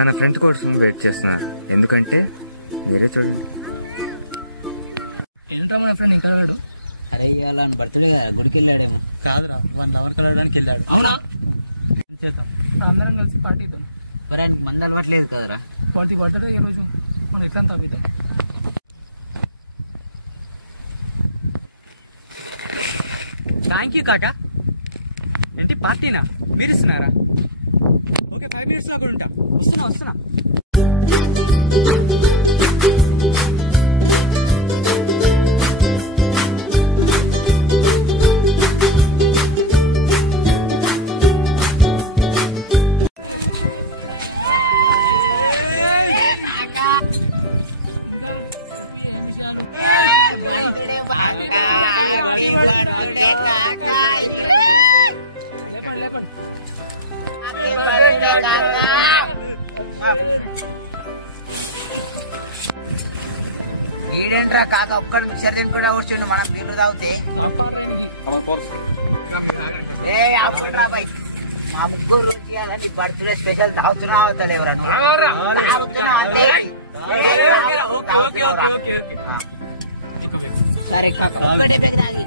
తన ఫ్రెండ్ కోసం వెయిట్ చేస్తున్నారు. ఎందుకంటే మీరే చూడండి. ఏంట్రా మన ఫ్రెండ్ ఇంకా రాడు? అరే ఇవాళ బర్త్డే కదా, గుడికి వెళ్ళాడేమో. కాదురా, వాళ్ళ ఎవరు కలవడానికి వెళ్ళాడు. అవునా? చేద్దాం, అందరం కలిసి పార్టీ ఇద్దాం. మరి ఆయనకి మంది అలవాట్లేదు కదరా. ప్రతి బర్త్డే ఈ రోజు మనం ఎట్లా తగ్గిద్దాం. థ్యాంక్ యూ కాకా. ఏంటి పార్టీనా? మీరు ఇస్తున్నారా? ఓకే, 5 minutes లో కూడా ఉంటా. వస్తున్నా. ఈడేంట్రా కాక ఒక్కడు మిక్సర్ తిని కూడా కూర్చుండు, మనం బీర్లు తాగితే. బాయ్, మా ముగ్గురు నుంచి నీ బర్త్డే స్పెషల్ తాగుతున్నావు అవుతలేవురా? తాగుతున్నావు అంతే. సరే కాక ఒక్కటే పెగ్ తాగి.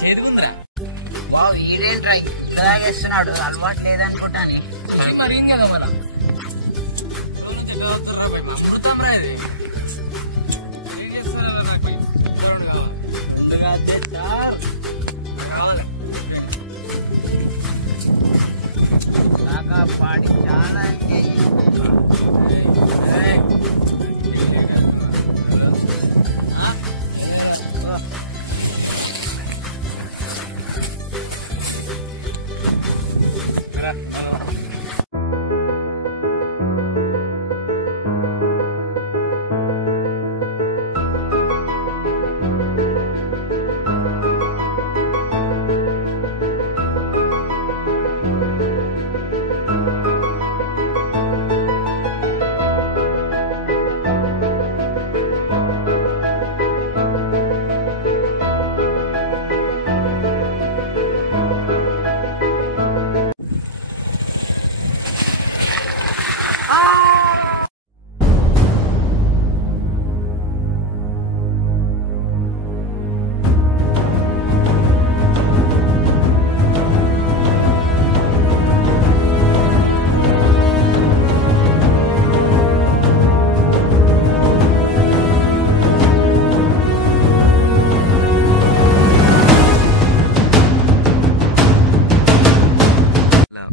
చేదుకుందిరా. వావ్, ఈడేంట్రా ఇట్లా తాగేస్తున్నాడు, అలవాటు లేదనుకుంటాను. మరి ఏం కదా మన అమృతం రా ఇది. ఏం చేస్తారా నాకు కాకా పాడి చాలా ఎంజాయ్.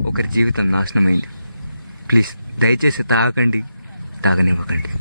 ఒకరి జీవితం నాశనమైంది. ప్లీజ్ దయచేసి తాగనివ్వకండి.